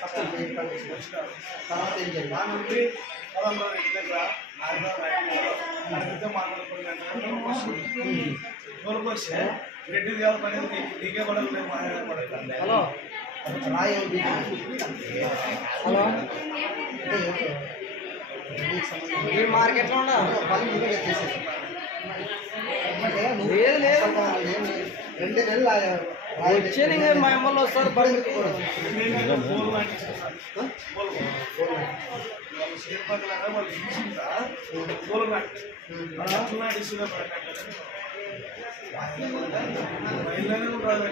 తర్వాత ఏం జరిగింది? ఆ నుండి పొలంలో దగ్గర వస్తే గడ్డి దేవాలి పని నీకే పడలేదు పడలేదు. హలో రాయి హలో ఈ మార్కెట్లో ఉన్నా పని నువ్వే చేసేసి లేదు లేదు 2 నెలలు వచ్చే మా అమ్మలు వస్తారు బండి వాళ్ళు చూసిందా పూలు నాటిస్తున్నా మహిళనే రాదు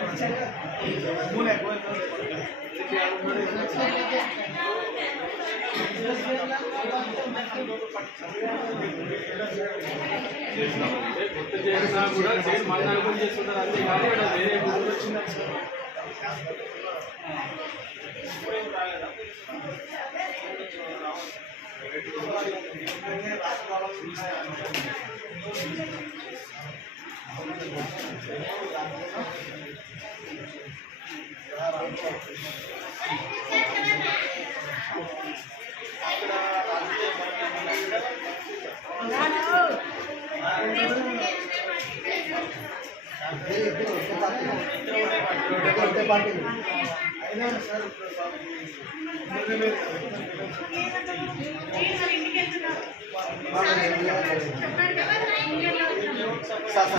పూలు ఎక్కువ చేసినా కూడా మండలం చేస్తుంటారు అంతే కానీ వేరే అయినా సార్